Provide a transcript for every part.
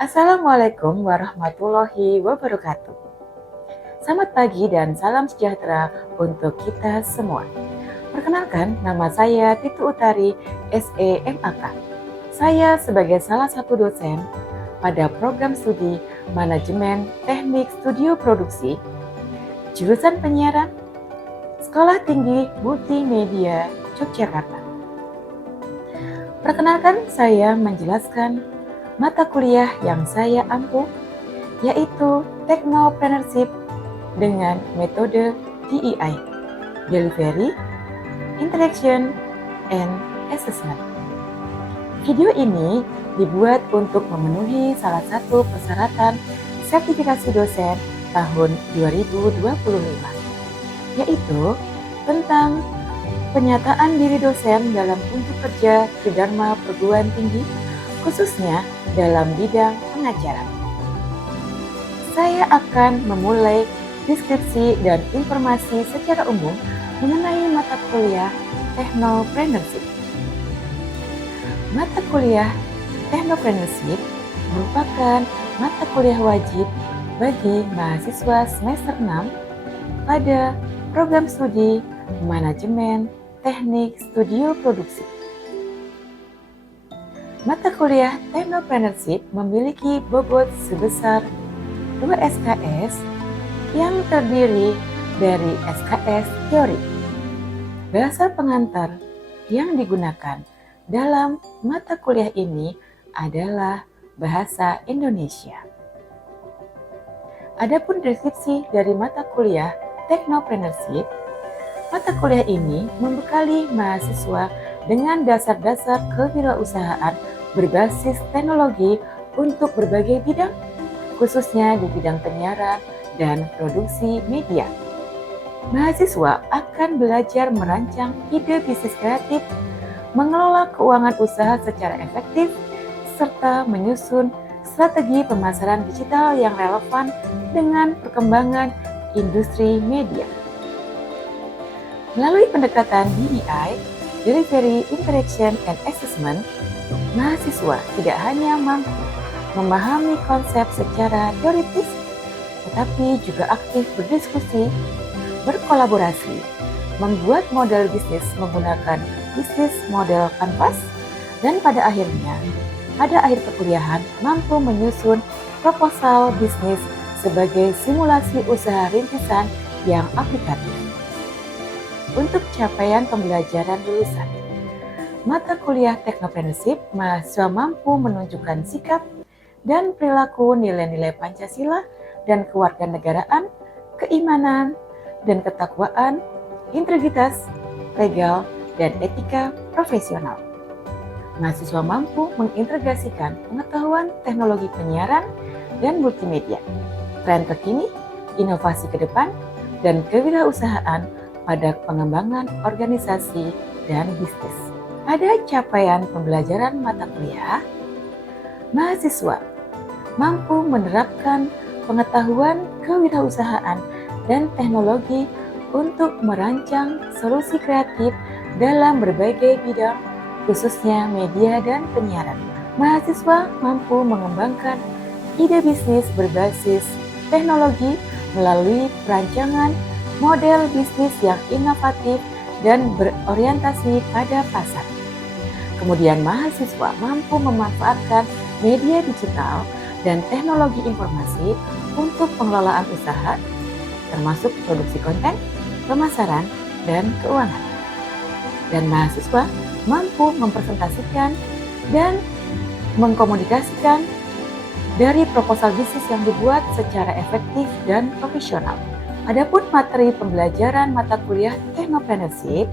Assalamualaikum warahmatullahi wabarakatuh. Selamat pagi dan salam sejahtera untuk kita semua. Perkenalkan, nama saya Titu Utari, SEMAK. Saya sebagai salah satu dosen pada program studi Manajemen Teknik Studio Produksi, jurusan penyiaran, Sekolah Tinggi Multimedia Yogyakarta. Perkenalkan, saya menjelaskan mata kuliah yang saya ampuh, yaitu Technopreneurship dengan metode DEI, Delivery, Interaction, and Assessment. Video ini dibuat untuk memenuhi salah satu persyaratan sertifikasi dosen tahun 2025, yaitu tentang penyataan diri dosen dalam unjuk kerja Tridharma Perguruan Tinggi, khususnya dalam bidang pengajaran. Saya akan memulai deskripsi dan informasi secara umum mengenai mata kuliah Technopreneurship. Mata kuliah Technopreneurship merupakan mata kuliah wajib bagi mahasiswa semester 6 pada program studi Manajemen Teknik Studio Produksi. Mata kuliah Technopreneurship memiliki bobot sebesar 2 SKS yang terdiri dari SKS teori. Bahasa pengantar yang digunakan dalam mata kuliah ini adalah bahasa Indonesia. Adapun deskripsi dari mata kuliah Technopreneurship, mata kuliah ini membekali mahasiswa dengan dasar-dasar kewirausahaan berbasis teknologi untuk berbagai bidang, khususnya di bidang penyiaran dan produksi media. Mahasiswa akan belajar merancang ide bisnis kreatif, mengelola keuangan usaha secara efektif, serta menyusun strategi pemasaran digital yang relevan dengan perkembangan industri media. Melalui pendekatan DEI, Delivery, Interaction, and Assessment, mahasiswa tidak hanya mampu memahami konsep secara teoritis, tetapi juga aktif berdiskusi, berkolaborasi, membuat model bisnis menggunakan bisnis model kanvas, dan pada akhirnya, pada akhir perkuliahan mampu menyusun proposal bisnis sebagai simulasi usaha rintisan yang aplikatif. Untuk capaian pembelajaran lulusan, mata kuliah Technopreneurship, mahasiswa mampu menunjukkan sikap dan perilaku nilai-nilai Pancasila dan kewarganegaraan, keimanan dan ketakwaan, integritas, legal, dan etika profesional. Mahasiswa mampu mengintegrasikan pengetahuan teknologi penyiaran dan multimedia, tren terkini, inovasi ke depan, dan kewirausahaan pada pengembangan organisasi dan bisnis. Pada capaian pembelajaran mata kuliah, mahasiswa mampu menerapkan pengetahuan kewirausahaan dan teknologi untuk merancang solusi kreatif dalam berbagai bidang, khususnya media dan penyiaran. Mahasiswa mampu mengembangkan ide bisnis berbasis teknologi melalui perancangan model bisnis yang inovatif dan berorientasi pada pasar. Kemudian mahasiswa mampu memanfaatkan media digital dan teknologi informasi untuk pengelolaan usaha, termasuk produksi konten, pemasaran, dan keuangan. Dan mahasiswa mampu mempresentasikan dan mengkomunikasikan dari proposal bisnis yang dibuat secara efektif dan profesional. Adapun materi pembelajaran mata kuliah Technopreneurship,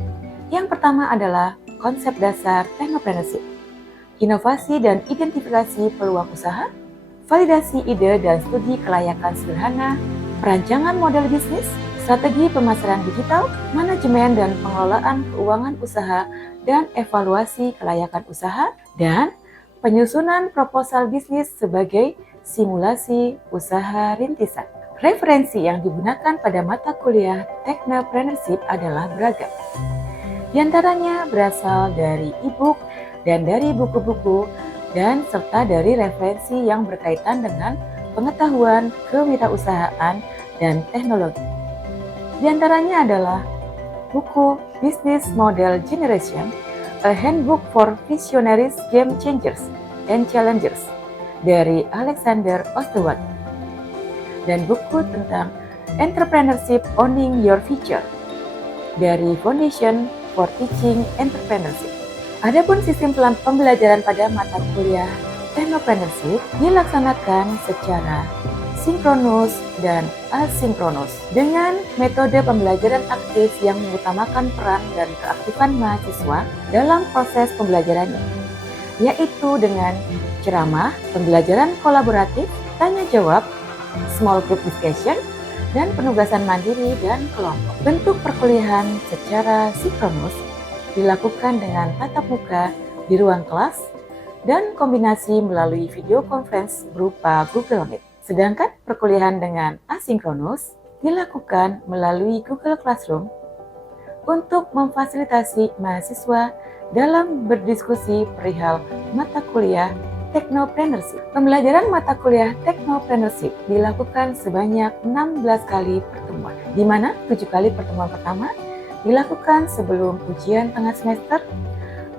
yang pertama adalah konsep dasar Technopreneurship, inovasi dan identifikasi peluang usaha, validasi ide dan studi kelayakan sederhana, perancangan model bisnis, strategi pemasaran digital, manajemen dan pengelolaan keuangan usaha dan evaluasi kelayakan usaha, dan penyusunan proposal bisnis sebagai simulasi usaha rintisan. Referensi yang digunakan pada mata kuliah Technopreneurship adalah beragam. Di antaranya berasal dari e-book dan dari buku-buku dan serta dari referensi yang berkaitan dengan pengetahuan kewirausahaan dan teknologi. Di antaranya adalah buku Business Model Generation, A Handbook for Visionaries, Game Changers, and Challengers dari Alexander Osterwald, dan buku tentang Entrepreneurship Owning Your Future dari Foundation for Teaching Entrepreneurship. Adapun sistem pembelajaran pada mata kuliah Technopreneurship dilaksanakan secara sinkronus dan asinkronus dengan metode pembelajaran aktif yang mengutamakan peran dan keaktifan mahasiswa dalam proses pembelajarannya, yaitu dengan ceramah, pembelajaran kolaboratif, tanya jawab, small group discussion, dan penugasan mandiri dan kelompok. Bentuk perkuliahan secara sinkronus dilakukan dengan tatap muka di ruang kelas dan kombinasi melalui video conference berupa Google Meet. Sedangkan perkuliahan dengan asinkronus dilakukan melalui Google Classroom untuk memfasilitasi mahasiswa dalam berdiskusi perihal mata kuliah Technopreneurship. Pembelajaran mata kuliah Technopreneurship dilakukan sebanyak 16 kali pertemuan, di mana 7 kali pertemuan pertama dilakukan sebelum ujian tengah semester,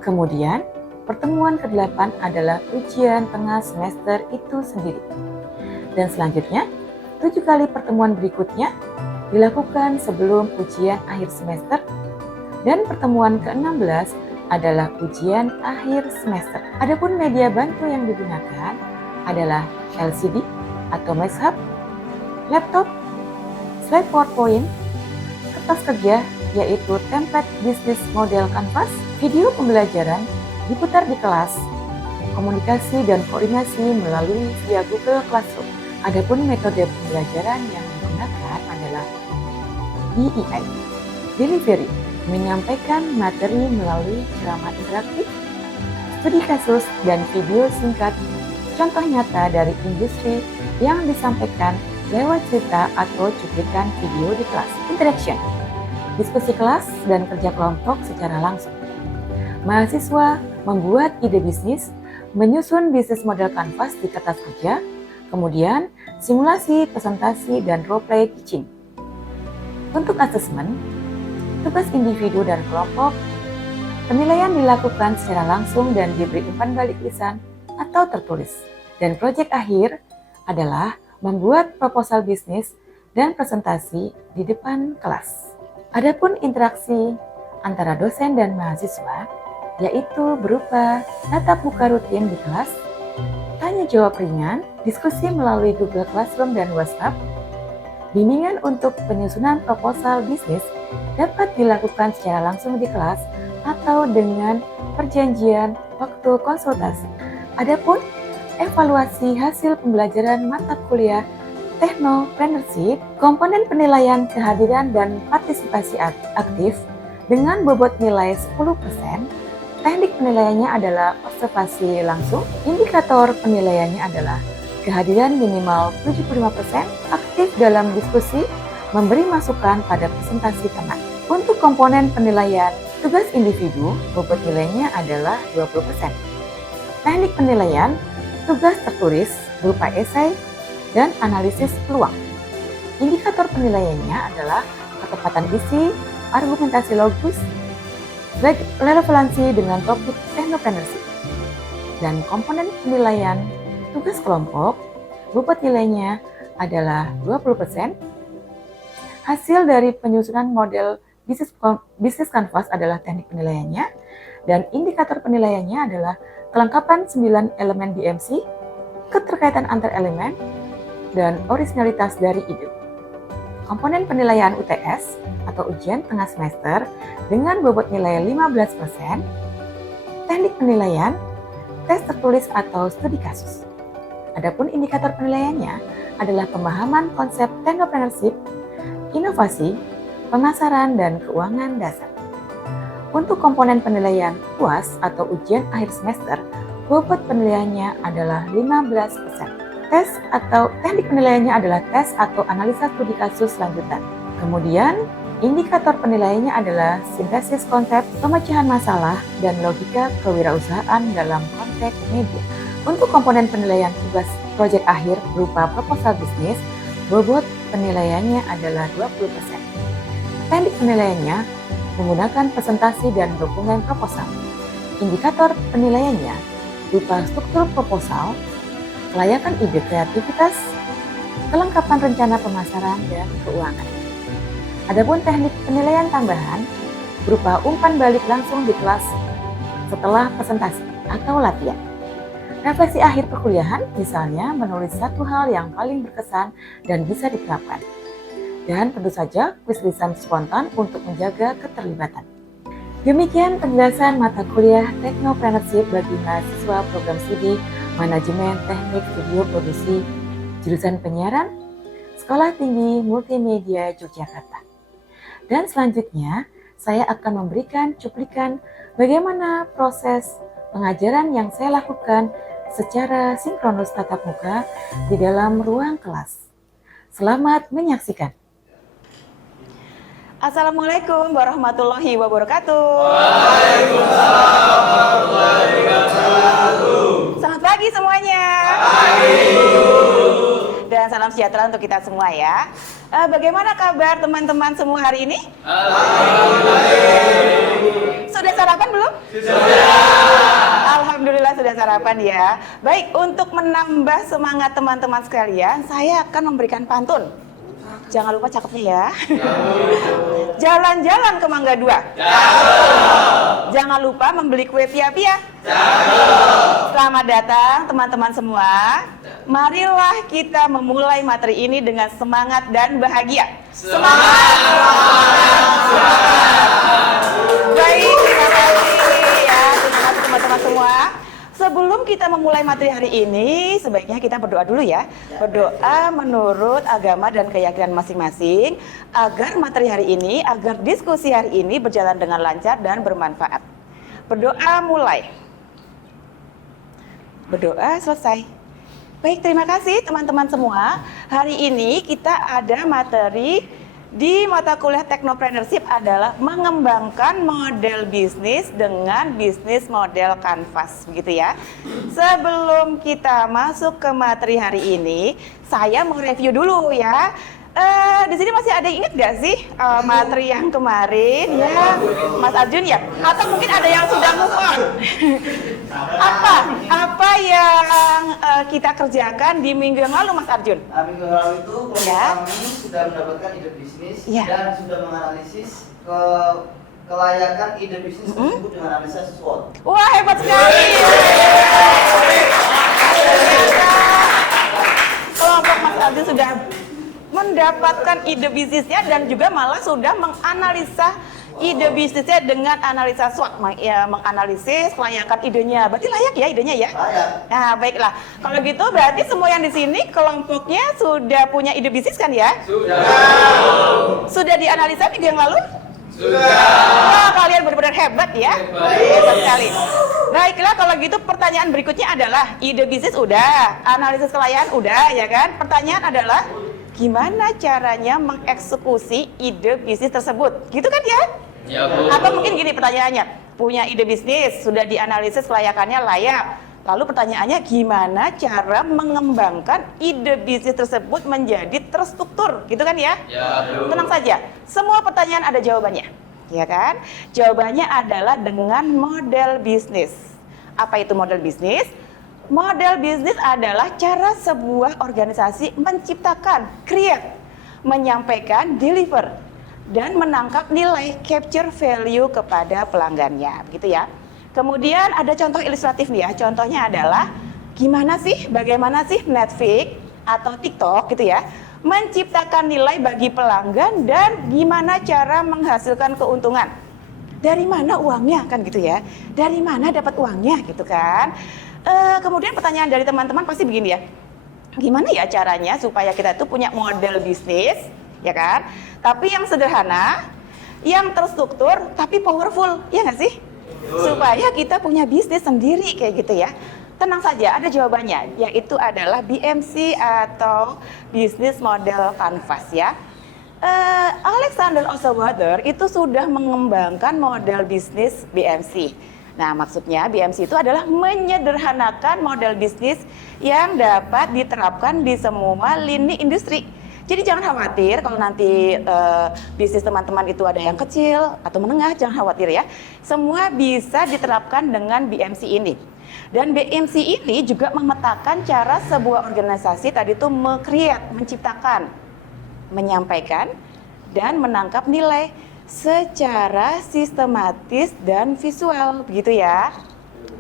kemudian pertemuan ke-8 adalah ujian tengah semester itu sendiri. Dan selanjutnya, 7 kali pertemuan berikutnya dilakukan sebelum ujian akhir semester, dan pertemuan ke-16 adalah ujian akhir semester. Adapun media bantu yang digunakan adalah LCD atau Max Hub, laptop, slide PowerPoint, kertas kerja yaitu template bisnis model Canvas, video pembelajaran diputar di kelas, komunikasi dan koordinasi melalui via Google Classroom. Adapun metode pembelajaran yang digunakan adalah DEI, delivery, menyampaikan materi melalui ceramah interaktif, studi kasus, dan video singkat contoh nyata dari industri yang disampaikan lewat cerita atau cuplikan video di kelas. Interaction, diskusi kelas dan kerja kelompok secara langsung. Mahasiswa membuat ide bisnis, menyusun bisnis model Canvas di kertas kerja, kemudian simulasi, presentasi, dan role-play teaching. Untuk asesmen, tugas individu dan kelompok, penilaian dilakukan secara langsung dan diberi umpan balik lisan atau tertulis. Dan proyek akhir adalah membuat proposal bisnis dan presentasi di depan kelas. Adapun interaksi antara dosen dan mahasiswa, yaitu berupa tatap muka rutin di kelas, tanya jawab ringan, diskusi melalui Google Classroom dan WhatsApp. Bimbingan untuk penyusunan proposal bisnis dapat dilakukan secara langsung di kelas atau dengan perjanjian waktu konsultasi. Adapun evaluasi hasil pembelajaran mata kuliah Technopreneurship, komponen penilaian kehadiran dan partisipasi aktif dengan bobot nilai 10%. Teknik penilaiannya adalah observasi langsung. Indikator penilaiannya adalah kehadiran minimal 75%, aktif dalam diskusi, memberi masukan pada presentasi teman. Untuk komponen penilaian tugas individu, bobot nilainya adalah 20%. Teknik penilaian tugas tertulis berupa esai dan analisis peluang. Indikator penilaiannya adalah ketepatan isi, argumentasi logis, relevansi dengan topik Technopreneurship. Dan komponen penilaian tugas kelompok, bobot nilainya adalah 20%. Hasil dari penyusunan model bisnis Canvas adalah teknik penilaiannya, dan indikator penilaiannya adalah kelengkapan 9 elemen BMC, keterkaitan antar elemen, dan originalitas dari ide. Komponen penilaian UTS atau ujian tengah semester dengan bobot nilai 15%, teknik penilaian, tes tertulis atau studi kasus. Adapun indikator penilaiannya adalah pemahaman konsep Technopreneurship, inovasi, pemasaran, dan keuangan dasar. Untuk komponen penilaian UAS atau ujian akhir semester, bobot penilaiannya adalah 15%. Tes atau teknik penilaiannya adalah tes atau analisa studi kasus lanjutan. Kemudian, indikator penilaiannya adalah sintesis konsep, pemecahan masalah, dan logika kewirausahaan dalam konteks media. Untuk komponen penilaian tugas proyek akhir berupa proposal bisnis, bobot penilaiannya adalah 20%. Teknik penilaiannya menggunakan presentasi dan dokumen proposal. Indikator penilaiannya berupa struktur proposal, kelayakan ide kreativitas, kelengkapan rencana pemasaran, dan keuangan. Adapun teknik penilaian tambahan berupa umpan balik langsung di kelas setelah presentasi atau latihan. Refleksi akhir perkuliahan misalnya menulis satu hal yang paling berkesan dan bisa diterapkan. Dan tentu saja kuis lisan spontan untuk menjaga keterlibatan. Demikian penjelasan mata kuliah Technopreneurship bagi mahasiswa program studi Manajemen Teknik Studio Produksi jurusan Penyiaran Sekolah Tinggi Multimedia Yogyakarta. Dan selanjutnya saya akan memberikan cuplikan bagaimana proses pengajaran yang saya lakukan secara sinkronus tatap muka di dalam ruang kelas. Selamat menyaksikan. Assalamualaikum warahmatullahi wabarakatuh. Waalaikumsalam warahmatullahi wabarakatuh. Selamat pagi semuanya. Pagi. Dan salam sejahtera untuk kita semua ya. Bagaimana kabar teman-teman semua hari ini? Alhamdulillah. Sudah sarapan belum? Sudah. Alhamdulillah sudah sarapan ya. Baik, untuk menambah semangat teman-teman sekalian, saya akan memberikan pantun. Jangan lupa cakepnya ya. Jalan-jalan ke Mangga 2. Jangan lupa membeli kue pia-pia. Selamat datang teman-teman semua. Marilah kita memulai materi ini dengan semangat dan bahagia. Semangat! Baik, terima kasih ya. Terima kasih teman-teman semua. Sebelum kita memulai materi hari ini, sebaiknya kita berdoa dulu ya. Berdoa menurut agama dan keyakinan masing-masing agar materi hari ini, agar diskusi hari ini berjalan dengan lancar dan bermanfaat. Berdoa mulai. Berdoa selesai. Baik, terima kasih teman-teman semua. Hari ini kita ada materi di mata kuliah Technopreneurship adalah mengembangkan model bisnis dengan bisnis model kanvas, begitu ya. Sebelum kita masuk ke materi hari ini, saya mau review dulu ya. Di sini masih ada yang ingat gak sih materi yang kemarin ya, Mas Arjun ya? Atau mungkin ada yang sudah move on? Apa yang kita kerjakan di minggu yang lalu, Mas Arjun? Minggu yang lalu itu Ya. kami sudah mendapatkan ide bisnis Ya. dan sudah menganalisis kelayakan ide bisnis tersebut dengan analisa SWOT. Wah, hebat sekali. Ternyata kelompok Mas Arjun sudah mendapatkan ide bisnisnya dan juga malah sudah menganalisa ide bisnisnya dengan analisa SWOT, ya, menganalisis kelayakan idenya. Berarti layak ya idenya ya? Layak. Nah, baiklah. Kalau gitu berarti semua yang di sini kelompoknya sudah punya ide bisnis kan ya? Sudah. Sudah dianalisa minggu yang lalu? Sudah. Wah, kalian benar-benar hebat ya. Hebat sekali. Baiklah, kalau gitu pertanyaan berikutnya adalah ide bisnis udah, analisis kelayakan udah ya kan? Pertanyaan adalah gimana caranya mengeksekusi ide bisnis tersebut? Gitu kan ya? Ya, Bu. Atau mungkin gini pertanyaannya, punya ide bisnis, sudah dianalisis kelayakannya layak. Lalu pertanyaannya gimana cara mengembangkan ide bisnis tersebut menjadi terstruktur? Gitu kan ya? Ya, Bu. Tenang saja, semua pertanyaan ada jawabannya, ya kan? Jawabannya adalah dengan model bisnis. Apa itu model bisnis? Model bisnis adalah cara sebuah organisasi menciptakan, create, menyampaikan, deliver, dan menangkap nilai capture value kepada pelanggannya, begitu ya. Kemudian ada contoh ilustratif nih ya. Contohnya adalah bagaimana sih Netflix atau TikTok gitu ya menciptakan nilai bagi pelanggan dan gimana cara menghasilkan keuntungan. Dari mana uangnya kan gitu ya? Dari mana dapat uangnya gitu kan? Kemudian pertanyaan dari teman-teman pasti begini ya. Gimana ya caranya supaya kita tuh punya model bisnis, ya kan? Tapi yang sederhana, yang terstruktur, tapi powerful, ya nggak sih? Supaya kita punya bisnis sendiri kayak gitu ya. Tenang saja, ada jawabannya, yaitu adalah BMC atau Business Model Canvas ya. Alexander Osterwalder itu sudah mengembangkan model bisnis BMC. Nah, maksudnya BMC itu adalah menyederhanakan model bisnis yang dapat diterapkan di semua lini industri. Jadi jangan khawatir kalau nanti bisnis teman-teman itu ada yang kecil atau menengah, jangan khawatir ya. Semua bisa diterapkan dengan BMC ini. Dan BMC ini juga memetakan cara sebuah organisasi tadi itu menciptakan, menyampaikan, dan menangkap nilai secara sistematis dan visual, begitu ya.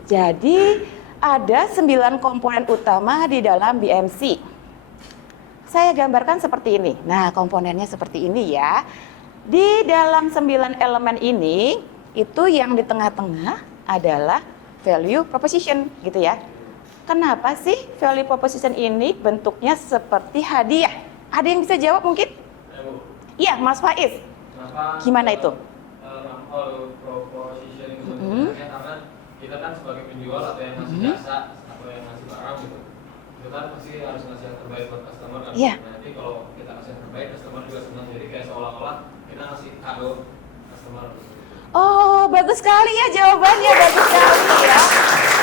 Jadi ada 9 komponen utama di dalam BMC. Saya gambarkan seperti ini. Nah, komponennya seperti ini ya. Di dalam 9 elemen ini, itu yang di tengah-tengah adalah value proposition, gitu ya. Kenapa sih value proposition ini bentuknya seperti hadiah? Ada yang bisa jawab mungkin? Iya, Mas Faiz. Kenapa? Gimana itu? Value proposition itu sebenarnya karena kita kan sebagai penjual atau yang ngasih jasa atau yang ngasih barang gitu, itu kan pasti harus ngasih yang terbaik buat customer kan. Iya. Nanti kalau kita kasih yang terbaik, customer juga senang. Jadi kayak seolah-olah kita ngasih kado customer. Oh, bagus sekali ya jawabannya, bagus sekali ya.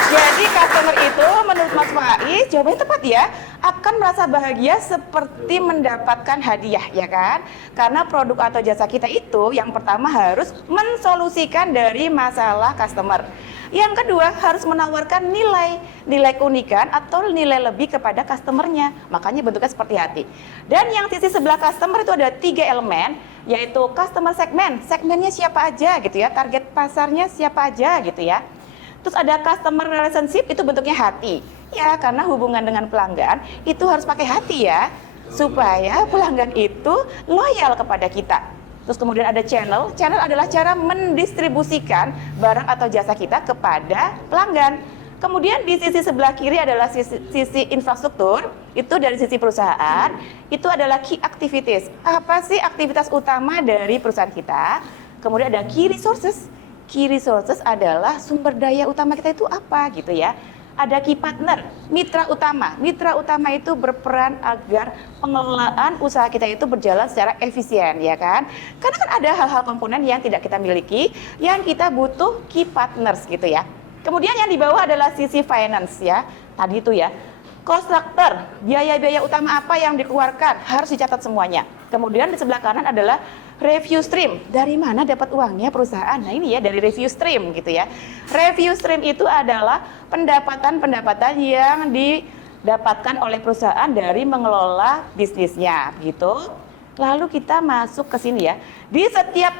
Jadi customer itu menurut Mas Faiz, jawabannya tepat ya, akan merasa bahagia seperti mendapatkan hadiah, ya kan? Karena produk atau jasa kita itu yang pertama harus mensolusikan dari masalah customer. Yang kedua harus menawarkan nilai keunikan atau nilai lebih kepada customernya. Makanya bentuknya seperti hati. Dan yang sisi sebelah customer itu ada 3 elemen, yaitu customer segment. Segmennya siapa aja gitu ya, target pasarnya siapa aja gitu ya. Terus ada customer relationship, itu bentuknya hati. Ya, karena hubungan dengan pelanggan itu harus pakai hati ya, supaya pelanggan itu loyal kepada kita. Terus kemudian ada channel adalah cara mendistribusikan barang atau jasa kita kepada pelanggan. Kemudian di sisi sebelah kiri adalah sisi infrastruktur, itu dari sisi perusahaan, itu adalah key activities. Apa sih aktivitas utama dari perusahaan kita? Kemudian ada key resources. Key resources adalah sumber daya utama kita itu apa gitu ya. Ada key partner, mitra utama. Mitra utama itu berperan agar pengelolaan usaha kita itu berjalan secara efisien, ya kan? Karena kan ada hal-hal komponen yang tidak kita miliki, yang kita butuh key partners gitu ya. Kemudian yang di bawah adalah sisi finance ya. Tadi itu ya. Cost structure, biaya-biaya utama apa yang dikeluarkan harus dicatat semuanya. Kemudian di sebelah kanan adalah review stream. Dari mana dapat uangnya perusahaan? Nah ini ya, dari review stream gitu ya. Review stream itu adalah pendapatan-pendapatan yang didapatkan oleh perusahaan dari mengelola bisnisnya gitu. Lalu kita masuk ke sini ya. Di setiap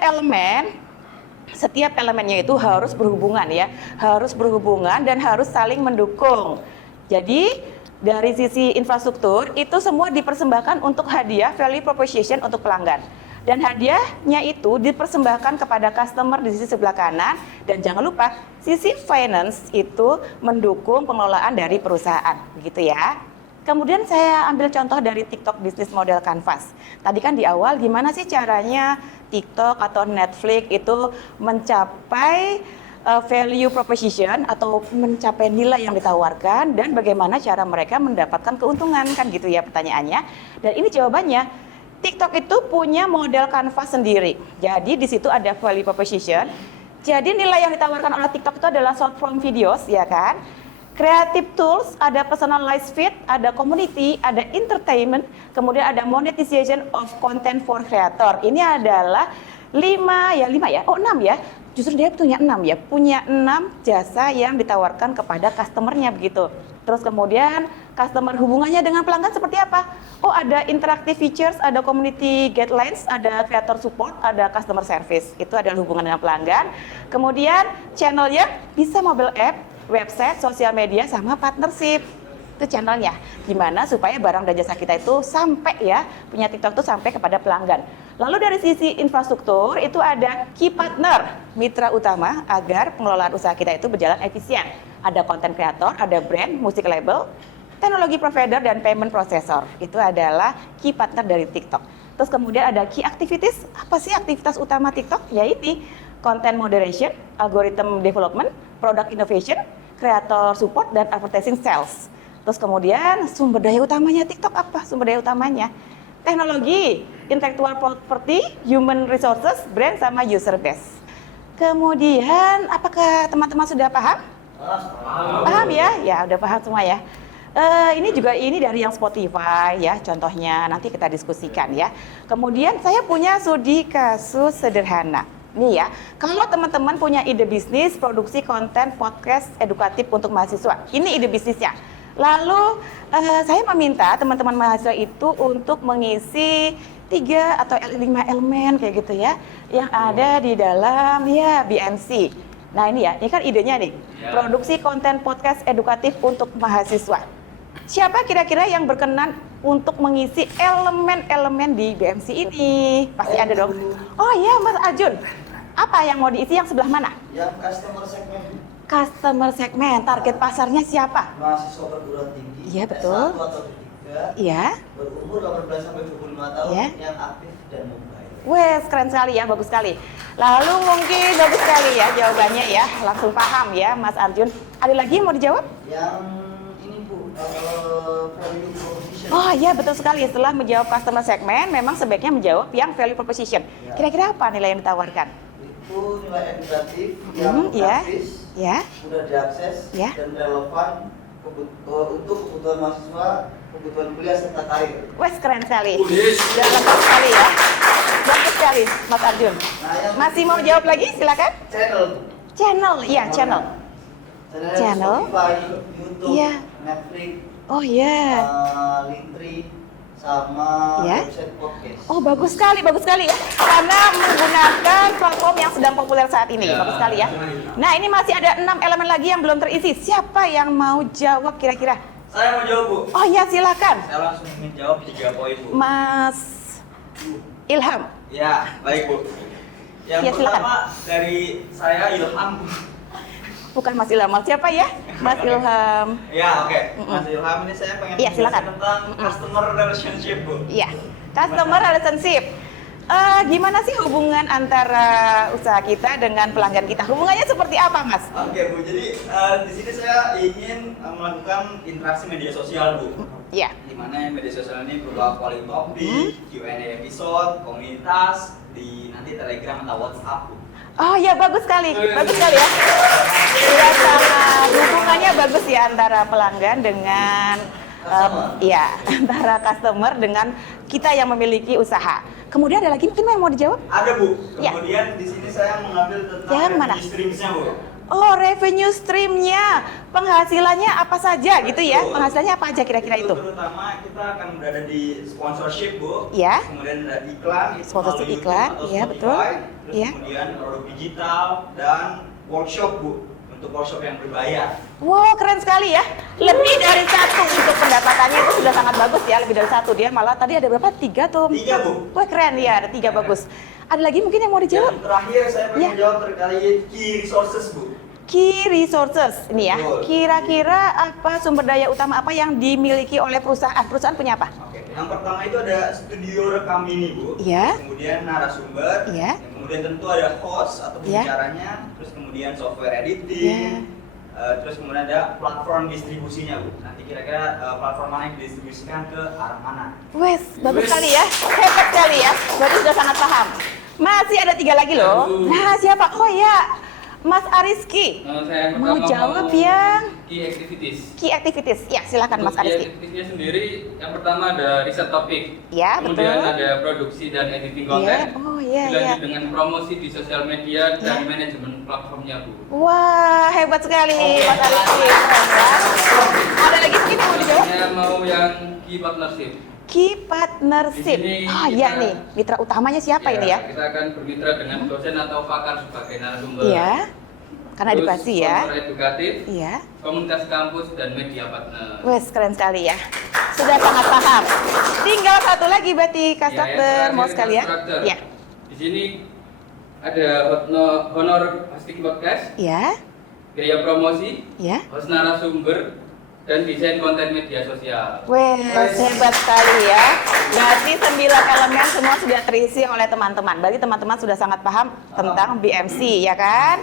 elemennya itu harus berhubungan ya. Harus berhubungan dan harus saling mendukung. Jadi dari sisi infrastruktur itu semua dipersembahkan untuk hadiah value proposition untuk pelanggan. Dan hadiahnya itu dipersembahkan kepada customer di sisi sebelah kanan. Dan jangan lupa, sisi finance itu mendukung pengelolaan dari perusahaan. Begitu ya. Kemudian saya ambil contoh dari TikTok Business Model Canvas. Tadi kan di awal gimana sih caranya TikTok atau Netflix itu mencapai value proposition atau mencapai nilai yang ditawarkan dan bagaimana cara mereka mendapatkan keuntungan kan gitu ya pertanyaannya. Dan ini jawabannya. TikTok itu punya model canvas sendiri. Jadi di situ ada value proposition. Jadi nilai yang ditawarkan oleh TikTok itu adalah short form videos, ya kan? Creative tools, ada personalized feed, ada community, ada entertainment, kemudian ada monetization of content for creator. Ini adalah 6 ya. Justru dia punya 6 ya, punya 6 jasa yang ditawarkan kepada customernya begitu. Terus kemudian customer hubungannya dengan pelanggan seperti apa? Oh, ada interactive features, ada community guidelines, ada creator support, ada customer service. Itu adalah hubungan dengan pelanggan. Kemudian channelnya bisa mobile app, website, sosial media, sama partnership. Itu channelnya. Gimana supaya barang dan jasa kita itu sampai ya, punya TikTok itu sampai kepada pelanggan. Lalu dari sisi infrastruktur itu ada key partner, mitra utama agar pengelolaan usaha kita itu berjalan efisien. Ada content creator, ada brand, musik label, teknologi provider, dan payment processor. Itu adalah key partner dari TikTok. Terus kemudian ada key activities. Apa sih aktivitas utama TikTok? Ya ini, content moderation, algorithm development, product innovation, creator support, dan advertising sales. Terus kemudian sumber daya utamanya TikTok apa? Sumber daya utamanya teknologi, intellectual property, human resources, brand, sama user base. Kemudian, apakah teman-teman sudah paham? Paham ya? Ya, udah paham semua ya. Ini juga dari yang Spotify ya, contohnya nanti kita diskusikan ya. Kemudian saya punya studi kasus sederhana. Nih ya, kalau teman-teman punya ide bisnis, produksi konten podcast edukatif untuk mahasiswa, ini ide bisnisnya. Lalu saya meminta teman-teman mahasiswa itu untuk mengisi 3 atau 5 elemen kayak gitu ya, yang ada di dalam ya BMC. Nah ini ya, ini kan idenya nih, produksi konten podcast edukatif untuk mahasiswa. Siapa kira-kira yang berkenan untuk mengisi elemen-elemen di BMC ini? Pasti ada dong. Oh iya, Mas Arjun. Apa yang mau diisi, yang sebelah mana? Yang customer segmen. Customer segmen, target pasarnya siapa? Mahasiswa perguruan tinggi. Iya, betul. S1 atau D3. Iya. Berumur 18 sampai 25 tahun Iya. yang aktif dan mobile. Wes, keren sekali ya, bagus sekali. Lalu mungkin bagus sekali ya jawabannya ya, langsung paham ya Mas Arjun. Ada lagi yang mau dijawab? Yang ini Bu, value proposition. Oh iya, betul sekali. Setelah menjawab customer segmen, memang sebaiknya menjawab yang value proposition. Ya. Kira-kira apa nilai yang ditawarkan? Itu nilai edukatif yang Iya. praktis, Ya, mudah diakses, Ya. dan relevan untuk kebutuhan mahasiswa, kebutuhan kuliah serta karir. wes keren sekali. Yes. Sudah lengkap sekali ya. Bagus sekali, Mas Arjun. Nah, yang Masih mau jawab lagi? Silakan. channel. Channel, iya channel. Channel. Spotify, YouTube, Iya. Netflix, Oh iya. Linktree, sama Ya. website podcast. Oh bagus sekali ya. Karena menggunakan platform yang sedang populer saat ini. Ya. Bagus sekali ya. Nah ini masih ada 6 elemen lagi yang belum terisi. Siapa yang mau jawab kira-kira? Saya mau jawab, Bu. Oh iya silakan, Saya langsung ingin jawab 3 poin, Bu. Mas Ilham. Ya, baik, Bu. Yang Ya, silakan. pertama dari saya Ilham. Bukan Mas Ilham, siapa ya? Mas Ilham. Ya, oke. Mas Ilham ini saya pengen Iya, silakan. menjelaskan tentang customer relationship, Bu. Iya, customer relationship. Gimana sih hubungan antara usaha kita dengan pelanggan kita? Hubungannya seperti apa, Mas? Oke, Bu. Jadi di sini saya ingin melakukan interaksi media sosial, Bu. Iya. Di mana media sosial ini berupa polling topik, Q&A episode, komunitas di nanti Telegram atau WhatsApp, Bu. Oh ya bagus sekali ya. Sudah sangat hubungannya bagus ya antara pelanggan dengan ya antara customer dengan kita yang memiliki usaha. Kemudian ada lagi mungkin yang mau dijawab? Ada, Bu. Ya. Kemudian di sini saya mengambil tentang Yang mana? revenue streams-nya, Bu. Oh revenue streamnya, penghasilannya apa saja gitu ya? Betul. Penghasilannya apa aja kira-kira itu? Terutama kita akan berada di sponsorship, Bu. Ya. Kemudian ada iklan, Sponsorship melalui iklan, YouTube atau iya, Spotify. betul. Terus Iya. kemudian produk digital dan workshop, Bu. Untuk workshop yang berbayar. Wow keren sekali ya. Lebih dari satu untuk pendapatannya itu sudah sangat bagus ya. Lebih dari satu dia malah tadi ada berapa? 3 atau 4? 3, Bu. Wah keren ya, ada 3 bagus. Ada lagi mungkin yang mau dijawab? Yang terakhir saya Ya. pengen jawab terkait key resources, Bu. Key resources ini ya. Betul. Kira-kira apa sumber daya utama apa yang dimiliki oleh perusahaan? Perusahaan punya apa? Oke, yang pertama itu ada studio rekam ini, Bu. Iya. Kemudian narasumber. Iya. Kemudian tentu ada host atau Iya. pembicaranya. Terus kemudian software editing. Terus kemudian ada platform distribusinya, Bu. Nanti kira-kira platform mana yang didistribusikan ke arah mana? Wes, bagus sekali ya. Hebat sekali ya. Berarti sudah sangat paham. Masih ada 3 lagi loh. Nah, siapa? Oh ya, Mas Ariski. Saya yang Mau pertama jawab yang key activities. key activities. Ya, silakan Mas Untuk key Ariski. activities-nya sendiri, yang pertama ada riset topik. Ya, Kemudian betul. ada produksi dan editing Iya, konten. oh iya, Dilanjut iya. dengan promosi di sosial media dan Iya. manajemen platformnya, Bu. Wah, hebat sekali Mas Ariski. Keren ya. Ada lagi mungkin yang mau dijawab? Saya mau yang key partnership. Key partnership. Di sini Oh iya kita- nih, mitra utamanya siapa ini ya? Kita akan bermitra dengan dosen atau pakar sebagai narasumber. Iya. Karena Terus edukasi ya. sponsor edukatif, Iya. komunitas kampus dan media partner. Wes keren sekali ya. Sudah sangat paham. Tinggal satu lagi berarti Ya, Kastruktur yang mau terakhir sekali ya? Kastruktur. Iya. Di sini ada honor hosting podcast, Iya. biaya promosi, Iya. host narasumber, dan desain konten media sosial. Wes hebat sekali ya. Berarti 9 elemen semua sudah terisi oleh teman-teman. Berarti teman-teman sudah sangat paham tentang BMC ya kan?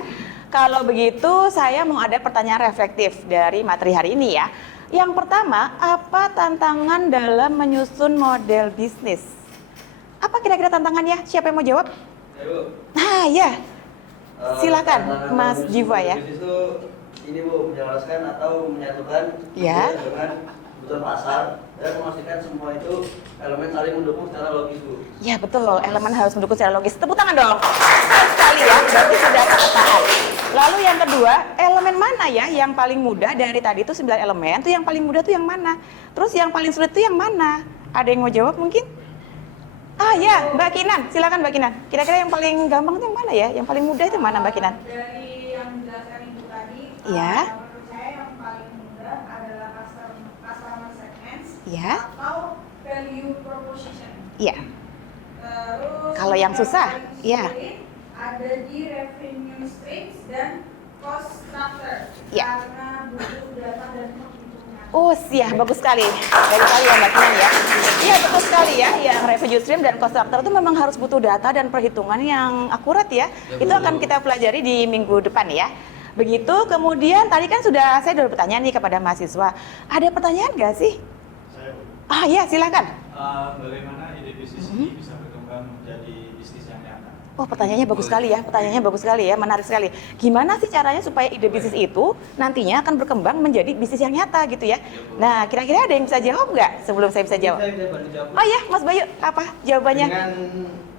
Kalau begitu saya mau ada pertanyaan reflektif dari materi hari ini ya. Yang pertama, apa tantangan dalam menyusun model bisnis? Apa kira-kira tantangannya? Siapa yang mau jawab? Ayo. Nah ya, Silakan, tantangan Mas dalam Jiwa ya. bisnis itu ini Bu, menyelaraskan atau menyatukan Ya. ide dengan kebutuhan pasar dan memastikan semua itu elemen saling mendukung secara logis Bu. Ya betul, elemen harus mendukung secara logis. Tepuk tangan dong. Sekali sekali ya, berarti sudah sangat paham. Lalu yang kedua, elemen mana ya yang paling mudah dari tadi itu 9 elemen, tuh yang paling mudah tuh yang mana? Terus yang paling sulit tuh yang mana? Ada yang mau jawab mungkin? Ah ya, Mbak Kinan, silakan Mbak Kinan. Kira-kira yang paling gampang itu yang mana ya? Yang paling mudah itu mana Mbak Kinan? Dari yang dijelaskan Ibu tadi, Ya. menurut saya yang paling mudah adalah customer segments Ya. atau value proposition. Iya. Terus Kalau yang susah, paling ya. sulit ada di revenue streams dan cost structure Ya. karena butuh data dan penghitungan. Oh, ya, bagus sekali. Dari kali ya Mbak Kinan ya. Iya, betul sekali ya. Yang revenue stream dan cost structure itu memang harus butuh data dan perhitungan yang akurat ya. Itu akan kita pelajari di minggu depan ya. Begitu, kemudian tadi kan saya sudah bertanya nih kepada mahasiswa. Ada pertanyaan nggak sih? Ah ya, silakan. Bagaimana ide bisnis ini bisa berkembang menjadi bisnis yang nyata? Oh, pertanyaannya bagus sekali ya. Pertanyaannya bagus sekali ya, menarik sekali. Gimana sih caranya supaya ide bisnis itu nantinya akan berkembang menjadi bisnis yang nyata gitu ya? Nah, kira-kira ada yang bisa jawab nggak sebelum saya bisa jawab? Saya bisa bantu jawab. Oh ya, Mas Bayu, apa jawabannya? Dengan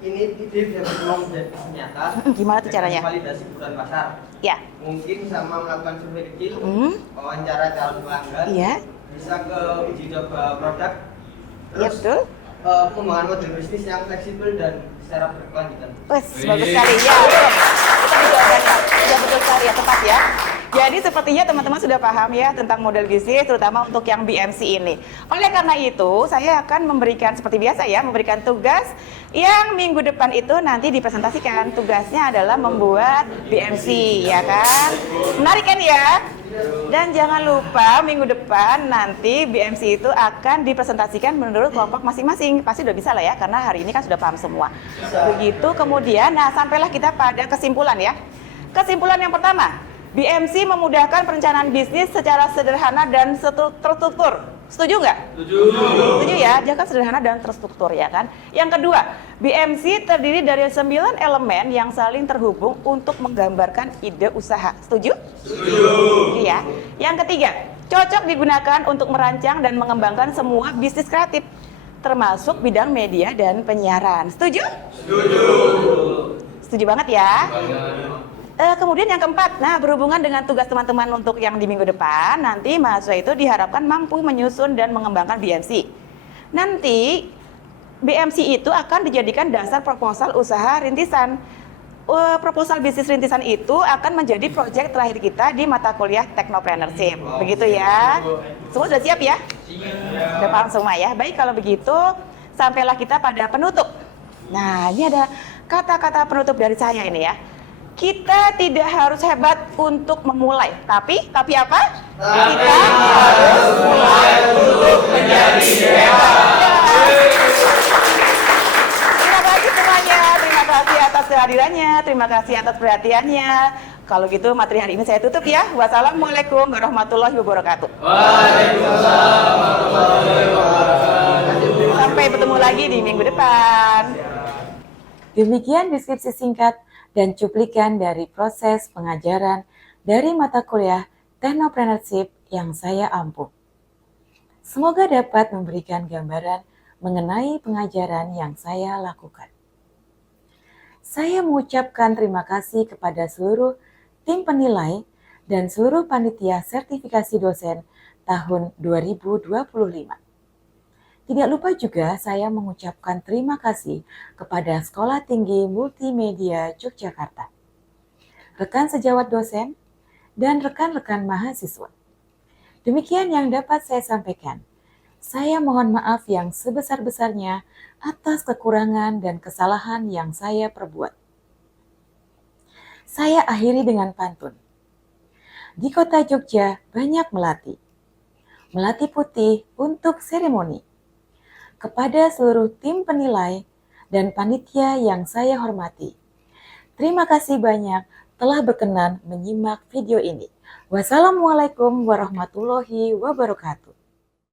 ini ide bisa berkembang menjadi bisnis nyata. Gimana tuh caranya? dengan validasi kebutuhan pasar. Ya. Mungkin sama melakukan survei kecil, Hmm. wawancara calon pelanggan, Iya. bisa ke uji coba produk, Iya, terus betul. pengembangan model bisnis yang fleksibel dan secara berkelanjutan. Wes, bagus sekali. Ya, betul. Itu tadi jawabannya. Sudah betul sekali ya, tepat ya. Jadi sepertinya teman-teman sudah paham ya tentang model bisnis, terutama untuk yang BMC ini. Oleh karena itu, saya akan memberikan seperti biasa ya, memberikan tugas yang minggu depan itu nanti dipresentasikan. Tugasnya adalah membuat BMC, ya kan? Menarik kan ya? Dan jangan lupa minggu depan nanti BMC itu akan dipresentasikan menurut kelompok masing-masing. Pasti udah bisa lah ya, karena hari ini kan sudah paham semua. Begitu kemudian, nah sampailah kita pada kesimpulan ya. Kesimpulan yang pertama, BMC memudahkan perencanaan bisnis secara sederhana dan terstruktur. Setuju nggak? Setuju ya, jangan sederhana dan terstruktur ya kan. Yang kedua, BMC terdiri dari 9 elemen yang saling terhubung untuk menggambarkan ide usaha. Setuju? Setuju ya. Yang ketiga, cocok digunakan untuk merancang dan mengembangkan semua bisnis kreatif, termasuk bidang media dan penyiaran. Setuju? Setuju. Setuju banget ya. Kemudian yang keempat, nah berhubungan dengan tugas teman-teman untuk yang di minggu depan, nanti mahasiswa itu diharapkan mampu menyusun dan mengembangkan BMC. Nanti BMC itu akan dijadikan dasar proposal usaha rintisan. Proposal bisnis rintisan itu akan menjadi proyek terakhir kita di mata kuliah Technopreneurship. Begitu ya. Semua sudah siap ya? Sudah paham semua ya? Baik, kalau begitu sampailah kita pada penutup. Nah, ini ada kata-kata penutup dari saya ini ya. Kita tidak harus hebat untuk memulai, tapi apa? Kita harus mulai untuk menjadi hebat. Terima kasih semuanya, terima kasih atas kehadirannya, terima kasih atas perhatiannya. Kalau gitu materi hari ini saya tutup ya. Wassalamualaikum warahmatullahi wabarakatuh. Waalaikumsalam warahmatullahi wabarakatuh. Sampai bertemu lagi di minggu depan. Demikian deskripsi singkat dan cuplikan dari proses pengajaran dari mata kuliah Technopreneurship yang saya ampuh. Semoga dapat memberikan gambaran mengenai pengajaran yang saya lakukan. Saya mengucapkan terima kasih kepada seluruh tim penilai dan seluruh panitia sertifikasi dosen tahun 2025. Tidak lupa juga saya mengucapkan terima kasih kepada Sekolah Tinggi Multimedia Yogyakarta, rekan sejawat dosen, dan rekan-rekan mahasiswa. Demikian yang dapat saya sampaikan. Saya mohon maaf yang sebesar-besarnya atas kekurangan dan kesalahan yang saya perbuat. Saya akhiri dengan pantun. Di kota Jogja banyak melati. Melati putih untuk seremoni. Kepada seluruh tim penilai dan panitia yang saya hormati. Terima kasih banyak telah berkenan menyimak video ini. Wassalamualaikum warahmatullahi wabarakatuh.